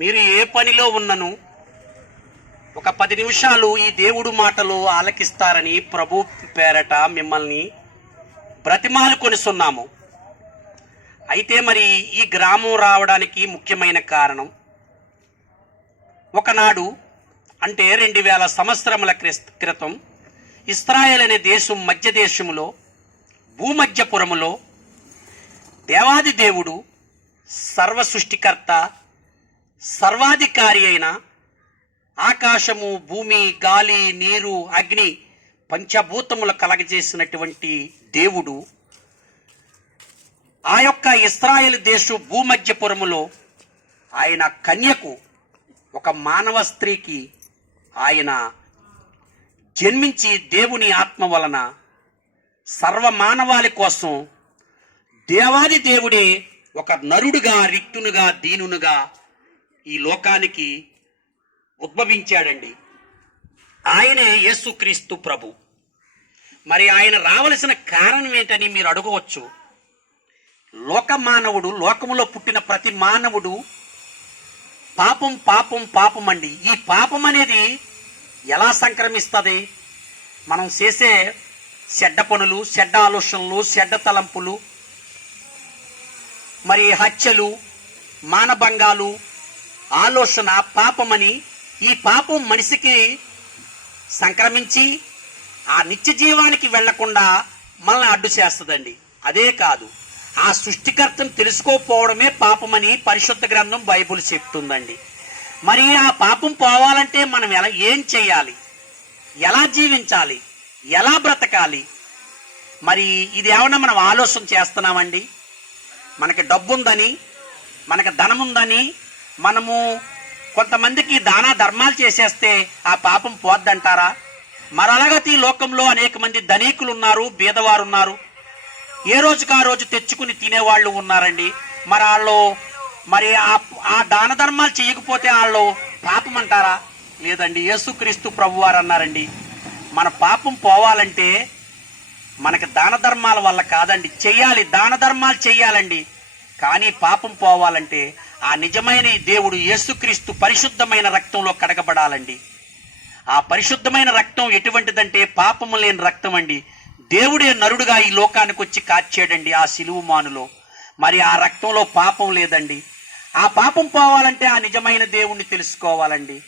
మీరు ఏ పనిలో ఉన్నను? ఒక పది నిమిషాలు ఈ దేవుడు మాటలు ఆలకిస్తారని ప్రభు పేరట మిమ్మల్ని బ్రతిమాలు కొనిస్తున్నాము. అయితే మరి ఈ గ్రామం రావడానికి ముఖ్యమైన కారణం ఒకనాడు అంటే రెండు వేల సంవత్సరముల క్రితం ఇస్రాయల్ అనే దేశం మధ్య దేశంలో భూమధ్యపురములో దేవాది దేవుడు సర్వ సృష్టికర్త సర్వాధికారి అయిన ఆకాశము భూమి గాలి నీరు అగ్ని పంచభూతములు కలగజేసినటువంటి దేవుడు. ఆ యొక్క ఇస్రాయేల్ దేశం భూమధ్యపురములో ఆయన కన్యకు ఒక మానవ స్త్రీకి ఆయన జన్మించి దేవుని ఆత్మ వలన సర్వ మానవాళి కోసం దేవాది దేవుడే ఒక నరుడుగా రిక్తునుగా దీనునుగా ఈ లోకానికి ఉద్భవించాడండి. ఆయనే యేసుక్రీస్తు ప్రభు. మరి ఆయన రావలసిన కారణం ఏంటని మీరు అడగవచ్చు. లోక మానవుడు లోకములో పుట్టిన ప్రతి మానవుడు పాపం పాపం పాపం అండి. ఈ పాపం అనేది ఎలా సంక్రమిస్తుంది? మనం చేసే చెడ్డ పనులు చెడ్డ ఆలోచనలు చెడ్డ తలంపులు మరి హత్యలు మానభంగాలు ఆలోచన పాపమని ఈ పాపం మనిషికి సంక్రమించి ఆ నిత్య జీవానికి వెళ్ళకుండా మనల్ని అడ్డు చేస్తుందండి. అదే కాదు ఆ సృష్టికర్తను తెలుసుకోకపోవడమే పాపమని పరిశుద్ధ గ్రంథం బైబుల్ చెప్తుందండి. మరి ఆ పాపం పోవాలంటే మనం ఎలా ఏం చేయాలి? ఎలా జీవించాలి? ఎలా బ్రతకాలి? మరి ఇది ఏమన్నా మనం ఆలోచన చేస్తున్నామండి? మనకి డబ్బు ఉందని మనకి ధనం ఉందని మనము కొంతమందికి దాన ధర్మాలు చేసేస్తే ఆ పాపం పోద్దంటారా? మరలగతి ఈ లోకంలో అనేక మంది ధనికులు ఉన్నారు బీదవారు ఉన్నారు ఏ రోజుకు ఆ రోజు తెచ్చుకుని తినేవాళ్ళు ఉన్నారండి? మరి వాళ్ళు మరి ఆ ఆ దాన ధర్మాలు చేయకపోతే వాళ్ళు పాపం అంటారా లేదండి యేసుక్రీస్తు ప్రభు వారు అన్నారండి మన పాపం పోవాలంటే మనకి దాన ధర్మాల వల్ల కాదండి చెయ్యాలి దాన ధర్మాలు చెయ్యాలండి. కానీ పాపం పోవాలంటే ఆ నిజమైన దేవుడు యేసుక్రీస్తు పరిశుద్ధమైన రక్తంలో కడగబడాలండి. ఆ పరిశుద్ధమైన రక్తం ఎటువంటిదంటే పాపము లేని రక్తం అండి. దేవుడే నరుడుగా ఈ లోకానికి వచ్చి కాచాడండి ఆ సిలువు మానులో. మరి ఆ రక్తంలో పాపం లేదండి. ఆ పాపం పోవాలంటే ఆ నిజమైన దేవుణ్ణి తెలుసుకోవాలండి.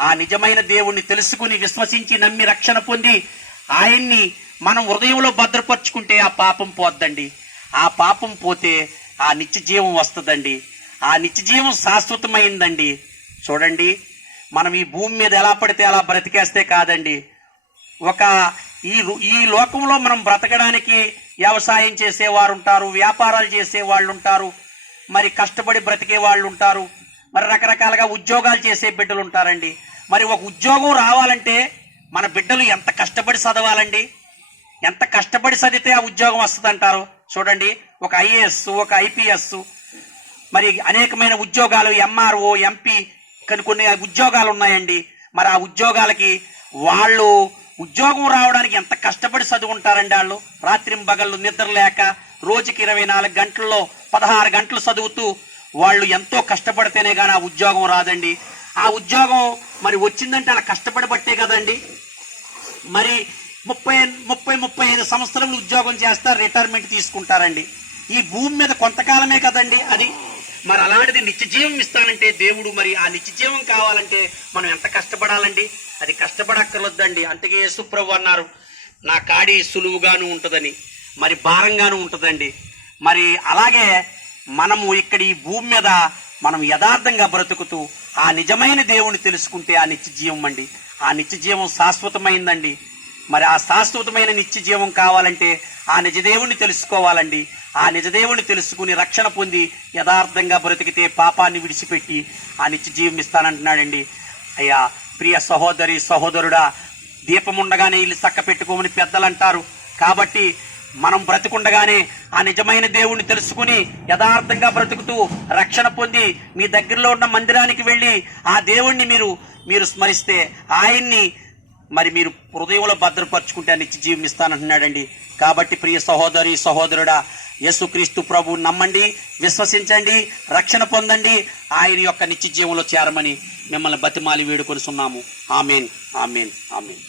ఆ నిజమైన దేవుణ్ణి తెలుసుకుని విశ్వసించి నమ్మి రక్షణ పొంది ఆయన్ని మనం హృదయంలో భద్రపరుచుకుంటే ఆ పాపం పోద్దండి. ఆ పాపం పోతే ఆ నిత్య జీవం వస్తుందండి. ఆ నిత్య జీవం శాశ్వతమైందండి. చూడండి మనం ఈ భూమి మీద ఎలా పడితే అలా బ్రతికేస్తే కాదండి. ఒక ఈ ఈ లోకంలో మనం బ్రతకడానికి వ్యవసాయం చేసేవారు ఉంటారు వ్యాపారాలు చేసే వాళ్ళు ఉంటారు మరి కష్టపడి బ్రతికే వాళ్ళు ఉంటారు మరి రకరకాలుగా ఉద్యోగాలు చేసే బిడ్డలు ఉంటారండి మరి ఒక ఉద్యోగం రావాలంటే మన బిడ్డలు ఎంత కష్టపడి చదవాలండి? ఎంత కష్టపడి చదివితే ఆ ఉద్యోగం వస్తుంది అంటారు చూడండి ఒక ఐఏఎస్ ఒక ఐపీఎస్ మరి అనేకమైన ఉద్యోగాలు ఎంఆర్ఓ ఎంపీ కొన్ని కొన్ని ఉద్యోగాలు ఉన్నాయండి. మరి ఆ ఉద్యోగాలకి వాళ్ళు ఉద్యోగం రావడానికి ఎంత కష్టపడి చదువుకుంటారండి వాళ్ళు? రాత్రింబగళ్ళు నిద్ర లేక రోజుకి ఇరవై నాలుగు గంటల్లో పదహారు గంటలు చదువుతూ వాళ్ళు ఎంతో కష్టపడితేనే కానీ ఆ ఉద్యోగం రాదండి. ఆ ఉద్యోగం మరి వచ్చిందంటే అలా కష్టపడి బట్టే కదండి. మరి ముప్పై ముప్పై ముప్పై ఐదు సంవత్సరాలు ఉద్యోగం చేస్తారు రిటైర్మెంట్ తీసుకుంటారండి. ఈ భూమి మీద కొంతకాలమే కదండి అది. మరి అలాంటిది నిత్య జీవం ఇస్తానంటే దేవుడు మరి ఆ నిత్య జీవం కావాలంటే మనం ఎంత కష్టపడాలండి? అది కష్టపడక్కర్లొద్దండి. అందుకే యేసుప్రభు అన్నారు నా కాడి సులువుగాను ఉంటుందని మరి భారంగాను ఉంటుందండి. మరి అలాగే మనము ఇక్కడ ఈ భూమి మీద మనం యథార్థంగా బ్రతుకుతూ ఆ నిజమైన దేవుని తెలుసుకుంటే ఆ నిత్య జీవం అండి. ఆ నిత్య జీవం శాశ్వతమైందండి. మరి ఆ శాశ్వతమైన నిత్య జీవం కావాలంటే ఆ నిజదేవుణ్ణి తెలుసుకోవాలండి. ఆ నిజదేవుణ్ణి తెలుసుకుని రక్షణ పొంది యథార్థంగా బ్రతికితే పాపాన్ని విడిచిపెట్టి ఆ నిత్య జీవం ఇస్తానంటున్నాడండి. అయ్యా ప్రియ సహోదరి సహోదరుడా దీపం ఉండగానే ఇల్లు చక్క పెట్టుకోమని పెద్దలు అంటారు కాబట్టి మనం బ్రతికుండగానే ఆ నిజమైన దేవుణ్ణి తెలుసుకుని యథార్థంగా బ్రతుకుతూ రక్షణ పొంది మీ దగ్గరలో ఉన్న మందిరానికి వెళ్ళి ఆ దేవుణ్ణి మీరు మీరు స్మరిస్తే ఆయన్ని మరి మీరు హృదయంలో భద్రపరచుకుంటే ఆ నిత్య జీవం ఇస్తానంటున్నాడండి. కాబట్టి ప్రియ సహోదరి సహోదరుడా యేసుక్రీస్తు ప్రభు నమ్మండి విశ్వసించండి రక్షణ పొందండి ఆయన యొక్క నిత్య జీవంలో చేరమని మిమ్మల్ని బతిమాలి వేడుకొనిస్తున్నాము ఆమెన్ ఆమెన్ ఆమెన్.